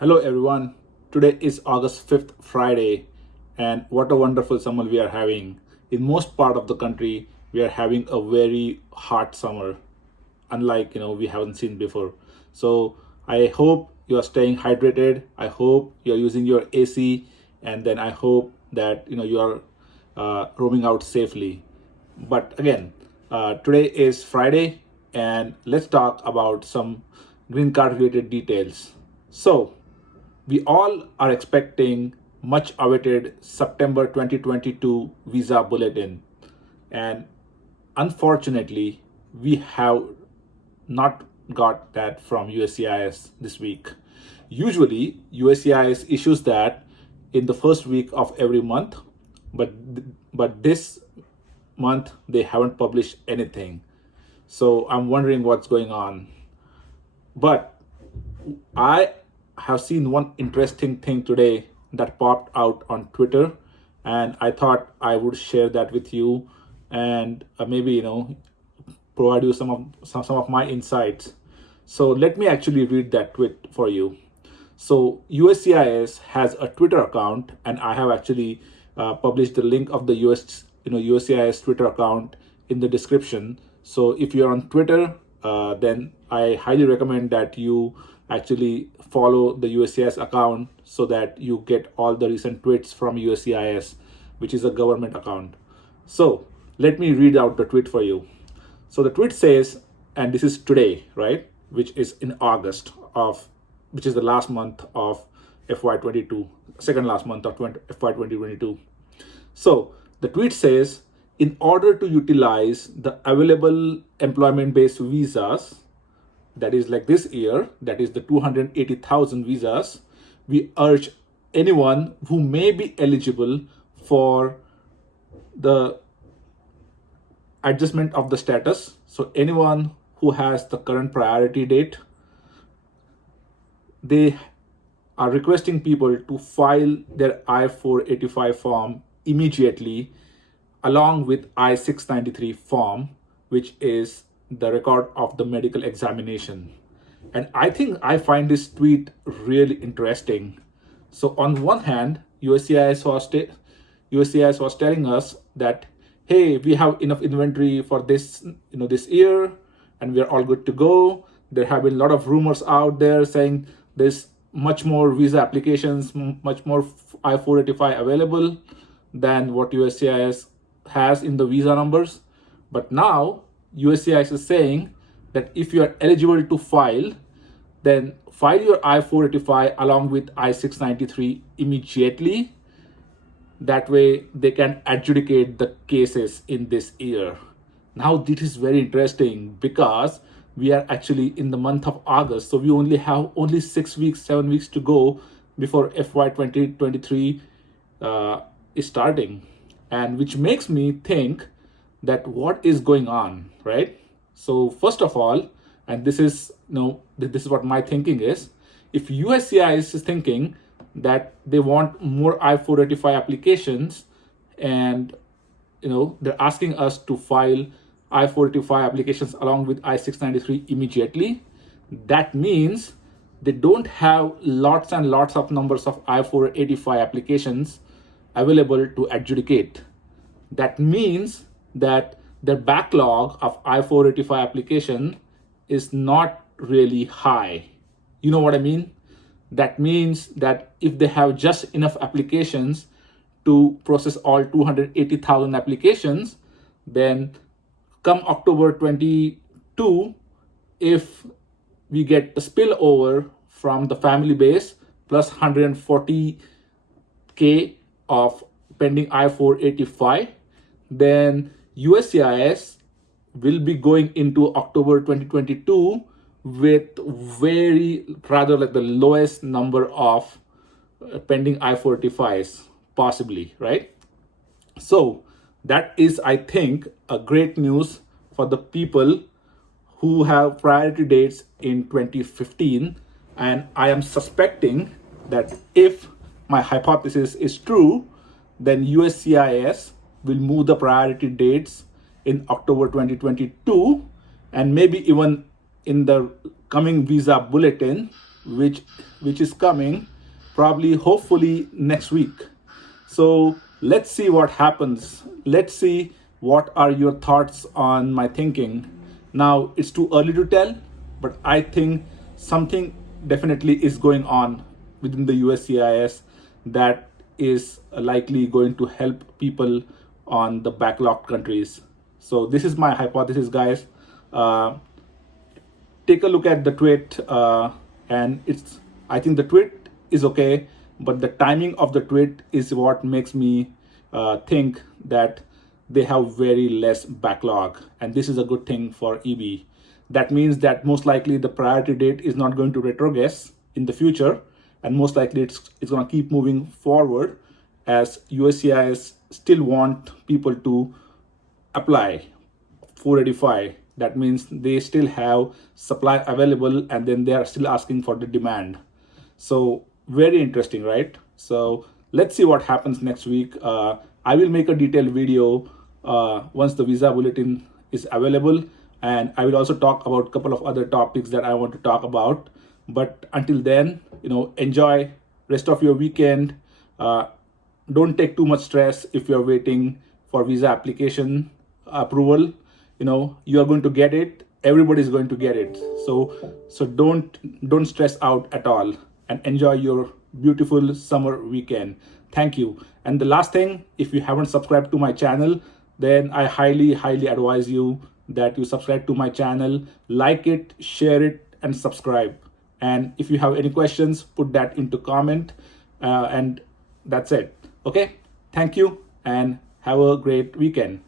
Hello everyone. Today is August 5th, Friday, and what a wonderful summer we are having. In most part of the country, we are having a very hot summer, unlike we haven't seen before. So I hope you are staying hydrated. I hope you are using your AC, and then I hope that you are roaming out safely. But again, today is Friday, and let's talk about some green card related details. So we all are expecting much awaited September 2022 visa bulletin, and unfortunately we have not got that from USCIS this week. Usually USCIS issues that in the first week of every month, but this month they haven't published anything. So I'm wondering what's going on. But I have seen one interesting thing today that popped out on Twitter, and I thought I would share that with you, and maybe provide you some of my insights. So let me actually read that tweet for you. So USCIS has a Twitter account, and I have actually published the link of the USCIS Twitter account in the description. So if you're on Twitter, then I highly recommend that you actually follow the USCIS account so that you get all the recent tweets from USCIS, which is a government account. So let me read out the tweet for you. So the tweet says, and this is today, right, which is in August of, which is the last month of FY22, second last month of FY 2022. So the tweet says, in order to utilize the available employment-based visas, that is like this year, that is the 280,000 visas, we urge anyone who may be eligible for the adjustment of the status. So anyone who has the current priority date, they are requesting people to file their I-485 form immediately along with I-693 form, which is the record of the medical examination. And I think I find this tweet really interesting. So on one hand, USCIS was telling us that, hey, we have enough inventory for this, this year, and we're all good to go. There have been a lot of rumors out there saying there's much more visa applications, much more I-485 available than what USCIS has in the visa numbers. But now USCIS is saying that if you are eligible to file, then file your I-485 along with I-693 immediately. That way they can adjudicate the cases in this year. Now this is very interesting because we are actually in the month of August, so we only have 7 weeks to go before FY 2023 is starting, and which makes me think that what is going on, right? So first of all, and this is this is what my thinking is, if USCIS is thinking that they want more I-485 applications, and they're asking us to file I-485 applications along with I-693 immediately, that means they don't have lots and lots of numbers of I-485 applications available to adjudicate. That means that the backlog of I-485 application is not really high. You know what I mean? That means that if they have just enough applications to process all 280,000 applications, then come October 22, if we get a spillover from the family base plus 140K of pending I-485, then USCIS will be going into October 2022 with rather like the lowest number of pending I-485s possibly, right? So that is, I think, a great news for the people who have priority dates in 2015. And I am suspecting that if my hypothesis is true, then USCIS will move the priority dates in October 2022, and maybe even in the coming visa bulletin, which is coming probably, hopefully, next week. So let's see what happens. Let's see what are your thoughts on my thinking. Now, it's too early to tell, but I think something definitely is going on within the USCIS that is likely going to help people on the backlogged countries. So this is my hypothesis, guys. Take a look at the tweet, and I think the tweet is okay, but the timing of the tweet is what makes me think that they have very less backlog, and this is a good thing for EB. That means that most likely the priority date is not going to retrogress in the future, and most likely it's going to keep moving forward, as USCIS still want people to apply 485. That means they still have supply available, and then they are still asking for the demand. So very interesting, right? So let's see what happens next week. I will make a detailed video once the visa bulletin is available, and I will also talk about a couple of other topics that I want to talk about. But until then, enjoy rest of your weekend. Don't take too much stress if you're waiting for visa application approval. You are going to get it. Everybody's going to get it. So don't stress out at all, and enjoy your beautiful summer weekend. Thank you. And the last thing, if you haven't subscribed to my channel, then I highly advise you that you subscribe to my channel, like it, share it, and subscribe. And if you have any questions, put that into comment, and that's it. Okay, thank you, and have a great weekend.